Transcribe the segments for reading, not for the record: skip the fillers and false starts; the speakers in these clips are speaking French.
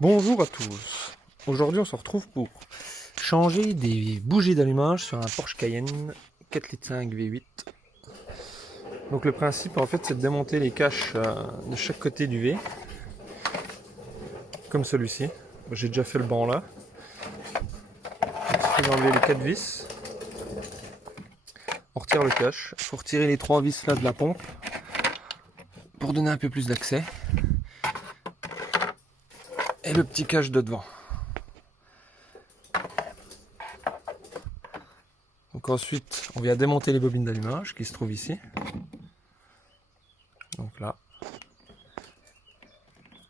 Bonjour à tous. Aujourd'hui, on se retrouve pour changer des bougies d'allumage sur un Porsche Cayenne 4,5 litres V8. Donc le principe, en fait, c'est de démonter les caches de chaque côté du V, comme celui-ci. J'ai déjà fait le banc là. Il faut enlever les 4 vis. On retire le cache. Il faut retirer les 3 vis là de la pompe pour donner un peu plus d'accès. Et le petit cache de devant. Donc ensuite, on vient démonter les bobines d'allumage qui se trouvent ici. Donc là,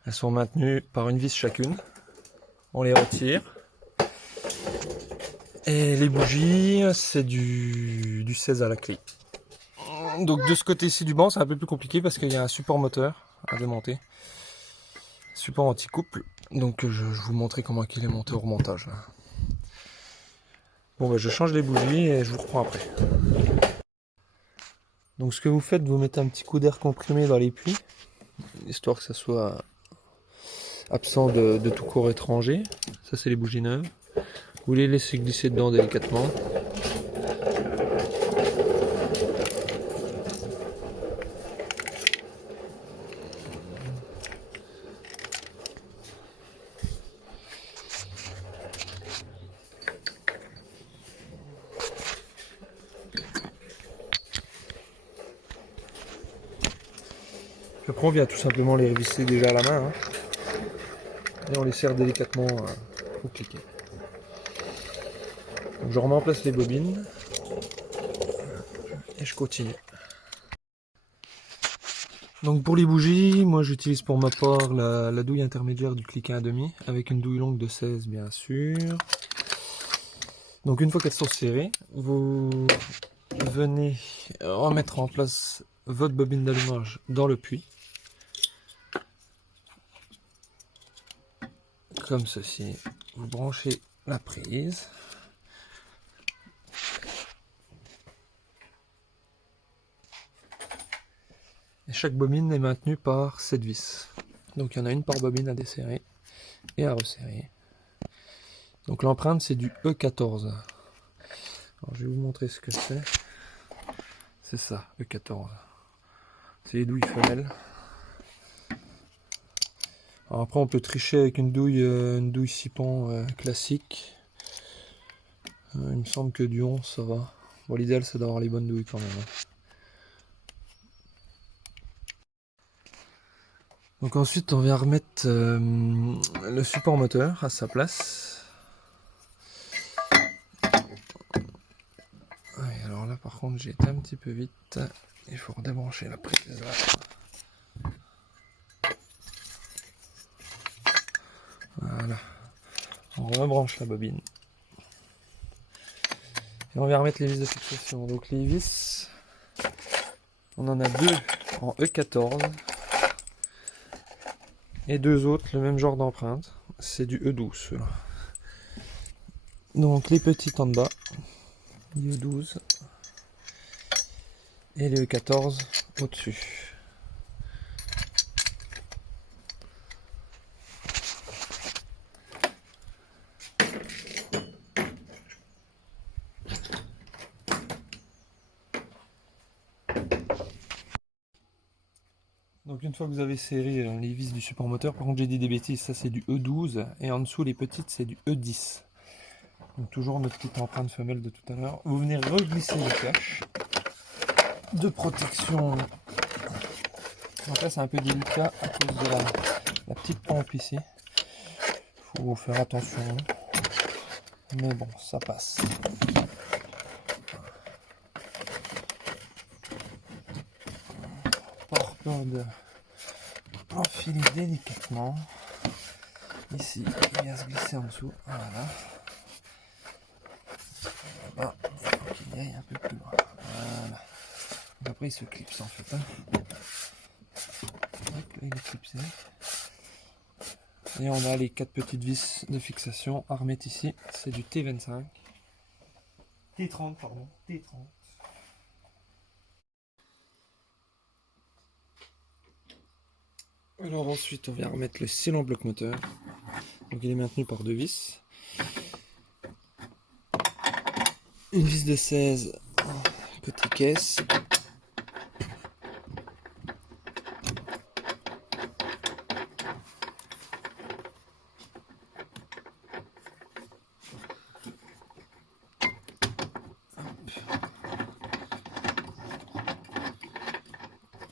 elles sont maintenues par une vis chacune. On les retire. Et les bougies, c'est du 16 à la clé. Donc de ce côté-ci du banc, c'est un peu plus compliqué parce qu'il y a un support moteur à démonter. Support anti-couple. Donc je vous montrer comment il est monté au remontage. Là. Bon, je change les bougies et je vous reprends après. Donc ce que vous faites, vous mettez un petit coup d'air comprimé dans les puits, histoire que ça soit absent de tout corps étranger. Ça, c'est les bougies neuves. Vous les laissez glisser dedans délicatement. Après, on vient tout simplement les visser déjà à la main. Hein, et on les serre délicatement au cliquet. Donc je remets en place les bobines. Et je continue. Donc pour les bougies, moi j'utilise pour ma part la douille intermédiaire du cliquet 1,5 avec une douille longue de 16 bien sûr. Donc une fois qu'elles sont serrées, vous venez remettre en place votre bobine d'allumage dans le puits. Comme ceci. Vous branchez la prise. Et chaque bobine est maintenue par 7 vis. Donc il y en a une par bobine à desserrer et à resserrer. Donc l'empreinte c'est du E14. Alors je vais vous montrer ce que c'est. C'est ça, E14. C'est les douilles femelles. Alors après on peut tricher avec une douille 6 pans classique. Il me semble que du 11 ça va. Bon, l'idéal c'est d'avoir les bonnes douilles quand même. Donc ensuite on vient remettre le support moteur à sa place. Ouais, alors là par contre j'ai été un petit peu vite. Il faut redébrancher la prise là. Voilà. On rebranche la bobine. Et on vient remettre les vis de fixation. Donc les vis, on en a deux en E14. Et deux autres, le même genre d'empreinte. C'est du E12 ceux-là. Donc les petites en bas, du E12. Et les E14 au-dessus. Donc une fois que vous avez serré les vis du support moteur, par contre j'ai dit des bêtises, ça c'est du E12 et en dessous les petites c'est du E10. Donc toujours notre petite empreinte femelle de tout à l'heure. Vous venez reglisser le cache de protection. Donc là c'est un peu délicat à cause de la petite pompe ici. Faut faire attention. Mais bon, ça passe. Porte-code enfiler délicatement. Ici, il vient se glisser en dessous. Voilà. Là-bas, il faut qu'il aille un peu plus loin. Voilà. Donc après, il se clipse en fait. Hein. Hop, là, il est clipsé. Et on a les 4 petites vis de fixation à remettre ici. C'est du T25. T30, pardon. T30. Alors ensuite, on vient remettre le cylindre bloc moteur. Donc il est maintenu par 2 vis. Une vis de 16 côté caisse.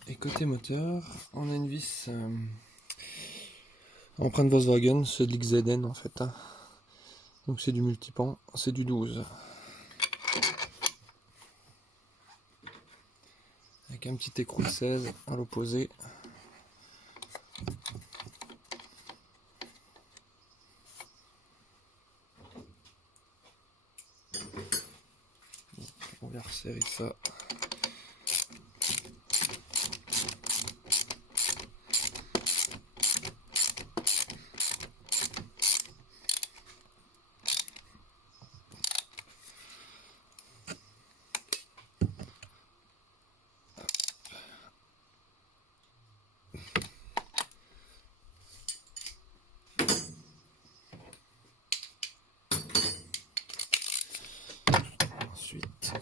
Et côté moteur, on a une vis empreinte Volkswagen, c'est de l'XZN en fait. Hein. Donc c'est du multipan, c'est du 12. Avec un petit écrou de 16 à l'opposé. On va resserrer ça. Ensuite,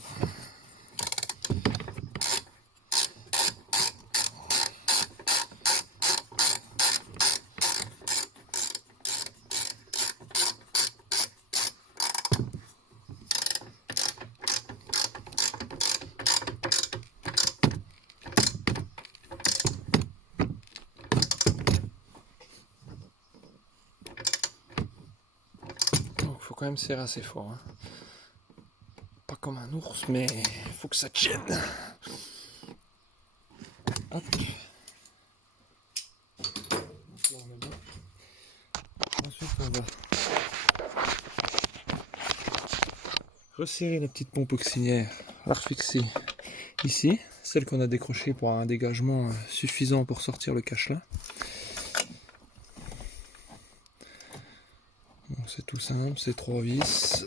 donc faut quand même serrer assez fort. Hein. Pas comme un ours, mais faut que ça tienne. Hop. Ensuite, on va resserrer la petite pompe auxiliaire, la refixer ici, celle qu'on a décrochée pour un dégagement suffisant pour sortir le cache-là. Bon, c'est tout simple, c'est 3 vis.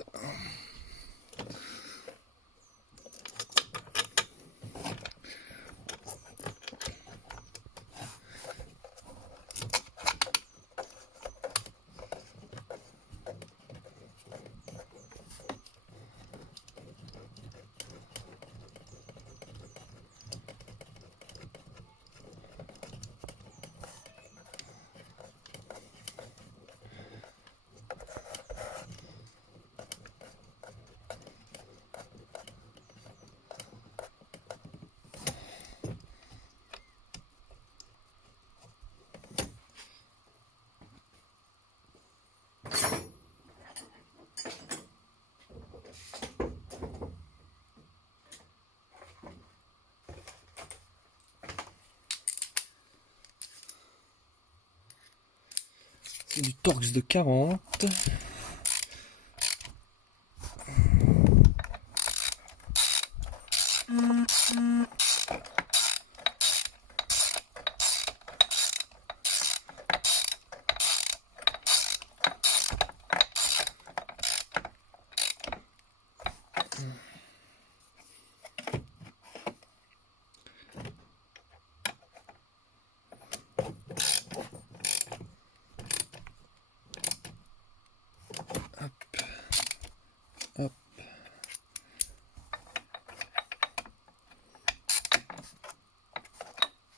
C'est du Torx de 40. Hop.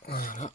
Voilà.